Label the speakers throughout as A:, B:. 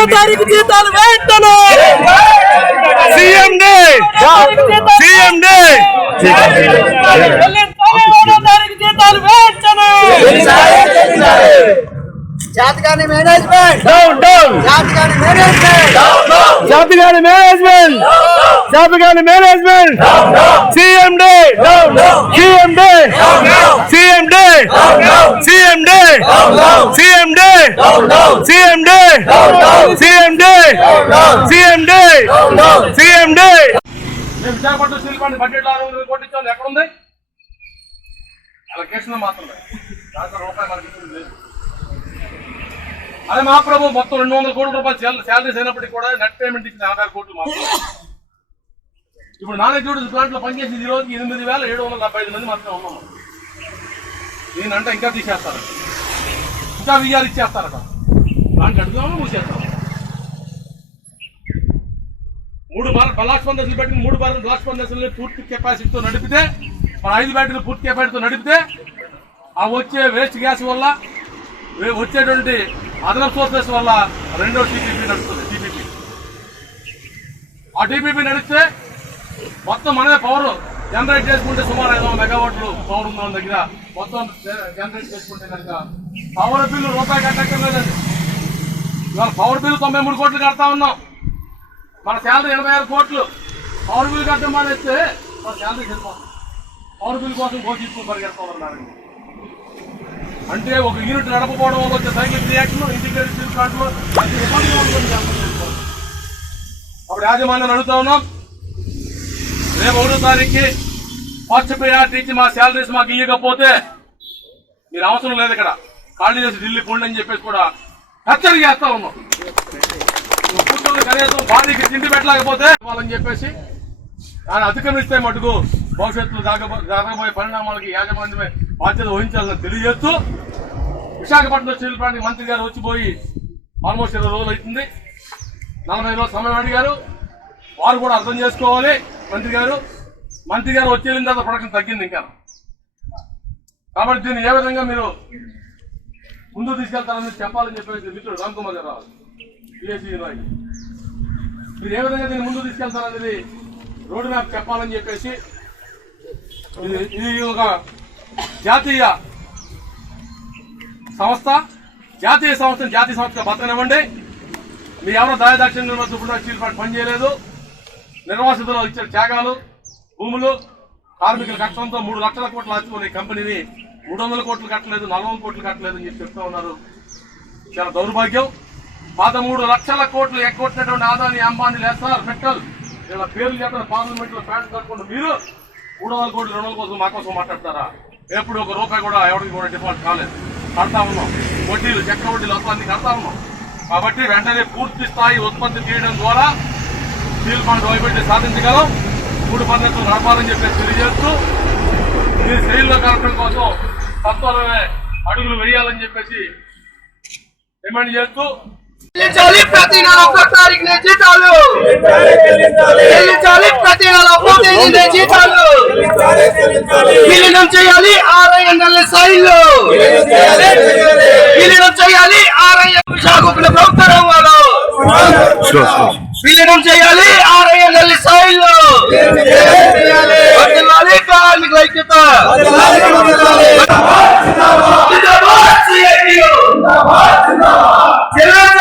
A: ఒకటో తారీఖు జీతాలు వెంటనే
B: సీఎం డే సీఎం డే
A: ఒకటో తారీఖు జీతాలు వెంటనే
C: జాతకాని మేనేజ్మెంట్
B: డౌన్ డౌన్
C: జాతకాని మేనేజ్మెంట్ డౌన్ డౌన్
B: జాతకాని మేనేజ్మెంట్ జాతకాని management down down CM day down down CM day down down CM day down down CM day down down CM day down down CM డే CM డే
D: మేము Visakhapatnam steel plant budget ఆరు వందలు ఎక్కడ ఉంది allocation మాత్రమే. దాంట్లో రూపాయి మనకి లేదు. అదే మహాప్రభు మొత్తం రెండు వందల కోట్ల రూపాయలు శాలరీస్ అయినప్పటికీ కూడా నెట్ పేమెంట్ ఇచ్చిన ఆధార్ కోట్లు మాత్రం ఇప్పుడు నానెక్యూడ్ ప్లాంట్లో పనిచేసి ఈ రోజు ఎనిమిది వేల ఏడు వందల డెబ్బై ఐదు మంది మాత్రమే ఉన్నాము నేనంటే ఇంకా తీసేస్తారు ఇంకా విజయాలు ఇచ్చేస్తారట. ప్లాంట్ అడుగుదామా మూసేస్తాం మూడు బార్ బ్లాస్ట్ పందర్సులు పెట్టి మూడు బార్ బ్లాస్ట్ పందర్సులు పూర్తి కెపాసిటీతో నడిపితే మన ఐదు బ్యాటరీలు పూర్తి కెపాసిటీతో నడిపితే ఆ వచ్చే వేస్ట్ గ్యాస్ వల్ల వే- వచ్చేటువంటి అదనపు సోర్సెస్ వల్ల రెండో టీపీపీ నడుస్తుంది టీపీపీ ఆ టీపీపీ నడిస్తే మొత్తం మనమే పవర్ జనరేట్ చేసుకుంటే సుమారు ఐదు వందల మెగావాట్లు పవర్ ఉంది మన దగ్గర మొత్తం eh, జనరేట్ చేసుకుంటే కనుక పవర్ బిల్లు రూపాయి కట్టక్కర్లేదండి. ఇవాళ పవర్ బిల్ తొంభై మూడు కోట్లు కడతా ఉన్నాం. మన శాలరీ ఎనభై ఆరు కోట్లు. పవర్ బిల్ కట్టడం మానేస్తే మన శాలరీ సరిపోతుంది పవర్ బిల్ కోసం పోషిస్తూ పరిగెడుతున్నారు అంటే ఒక యూనిట్ నడపకపోవడం వల్ల వచ్చే సైకిల్ రియాక్షన్ ఇంటిగ్రేటెడ్ స్టీల్ ప్లాంట్లో అప్పుడు యాజమాన్యం అడుగుతా ఉన్నాం. రేపు ఒకటో తారీఖుకి ఫస్ట్ ప్రయారిటీ ఇచ్చి మా శాలరీస్ మాకు ఇవ్వకపోతే మీరు అవసరం లేదు ఇక్కడ. ఖాళీ చేసి ఢిల్లీ పోండి అని చెప్పేసి కూడా హెచ్చరిక చేస్తా ఉన్నాం కుటుంబం కనీసం భార్యకి తిండి పెట్టలేకపోతే వాళ్ళని చెప్పేసి ఆయన అధిగమిస్తే మటుకు భవిష్యత్తులో జరగబో- జరగబోయే పరిణామాలకి యాజమాన్యమే బాధ్యత వహించాలని తెలియజేస్తూ విశాఖపట్నం స్టీల్ ప్లాంట్ మంత్రి గారు వచ్చిపోయి ఆల్మోస్ట్ ఇరవై రోజులు అవుతుంది. నలభై రోజులు సమయం అడిగారు. వారు కూడా అర్థం చేసుకోవాలి మంత్రి గారు. మంత్రి గారు వచ్చే తర్వాత ప్రొడక్షన్ తగ్గింది ఇంకా. కాబట్టి దీన్ని ఏ విధంగా మీరు ముందు తీసుకెళ్తానని చెప్పాలని చెప్పేసి మిత్రుడు రామ్ కుమార్ గారు రావాలి. పిఎస్సీ మీరు ఏ విధంగా దీన్ని ముందు తీసుకెళ్తారనేది రోడ్ మ్యాప్ చెప్పాలని చెప్పేసి ఇది ఒక జాతీయ సంస్థ జాతీయ సంస్థ జాతీయ సంస్థగా బతకనివ్వండి మీరు ఎవరో దయదాక్షిణ్యం ఇప్పుడు స్టీల్ ప్లాంట్ పనిచేయలేదు నిర్వాసితులు ఇచ్చిన త్యాగాలు భూములు కార్మికుల కష్టంతో మూడు లక్షల కోట్లు ఆచుకునే కంపెనీని మూడు వందల కోట్లు కట్టలేదు నాలుగు వందల కోట్లు కట్టలేదు అని చెప్పి చెప్తా ఉన్నారు. చాలా దౌర్భాగ్యం. పదమూడు లక్షల కోట్లు ఎగ్గొట్టినటువంటి ఆదాని అంబానీ లేస్తారు మెట్టల్ ఇలా పేర్లు చెప్పిన పార్లమెంట్లో ప్యాంట్ కట్టుకుంటూ మీరు మూడు వందల కోట్లు రెండు వందల కోసం మా కోసం మాట్లాడతారా? ఎప్పుడు ఒక రూపాయి కూడా ఎవరికి కూడా డిఫాల్ట్ కాలేదు. కడతా ఉన్నాం. వడ్డీలు చక్ర వడ్డీలు అసలు అన్ని కడతా ఉన్నాం. కాబట్టి వెంటనే పూర్తి స్థాయి ఉత్పత్తి చేయడం ద్వారా స్టీల్ ప్లాంట్ వైపెట్టి సాధించగలం. మూడు పద్ధతులు నడపాలని చెప్పేసి తెలియజేస్తూ ఈ శైలిలో కలపడం కోసం తత్వరమే అడుగులు వేయాలని చెప్పేసి డిమాండ్ చేస్తూ
C: చెల్లించాలి ప్రతి నెల ఒకటో తారీఖున జీతాలు చెల్లించాలి ప్రతి నెల జీతాలు విలీనం చేయాలి ఆర్ఐఎన్ఎల్ సైన్లు. విలీనం చేయాలి ఆర్ఐఎన్ విశాఖపట్న ప్రభుత్వ రంగాలు విలీనం చేయాలి ఆర్ఐఎన్ఎల్ సైన్లు. వర్ధిల్లాలి కార్మికుల ఐక్యత జిందాబాద్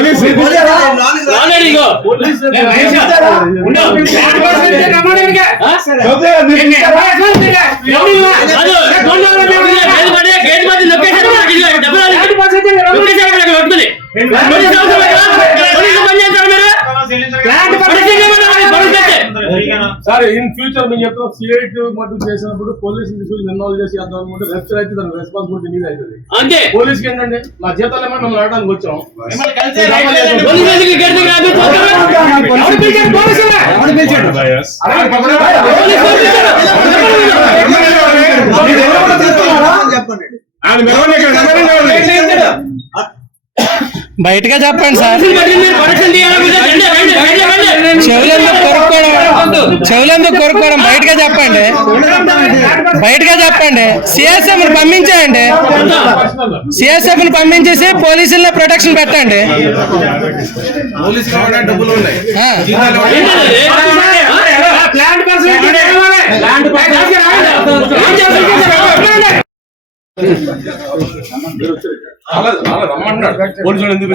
A: మీరు పిలిచారా? చెబుతే మీరు పిలిచారా?
D: సార్ ఇన్ ఫ్యూచర్ మేము చెప్తాం సిఐట్ మటుకు చేసినప్పుడు పోలీసు ఇష్యూస్ ఇన్వాల్వ్ చేసి చేద్దాం అనుకుంటే రెస్టర్ అయితే దాని రెస్పాన్సిబిలిటీ మీద అవుతుంది
E: అంతే
D: పోలీస్కి ఏంటంటే మా జీతాలు మేము అడగడానికి వచ్చాం?
B: బయటగా చెప్పండి సార్ చెవులెందుకు కొరుక్కోవడం చెవులెందుకు కొరుక్కోవడం బయటగా చెప్పండి. బయటగా చెప్పండి. సిఎస్ఎఫ్ని పంపించేయండి. సిఎస్ఎఫ్ని పంపించేసి పోలీసుల్లో ప్రొటెక్షన్ పెట్టండి.
D: రమ్మంటున్నాడు పోలీసులు ఎందుకు.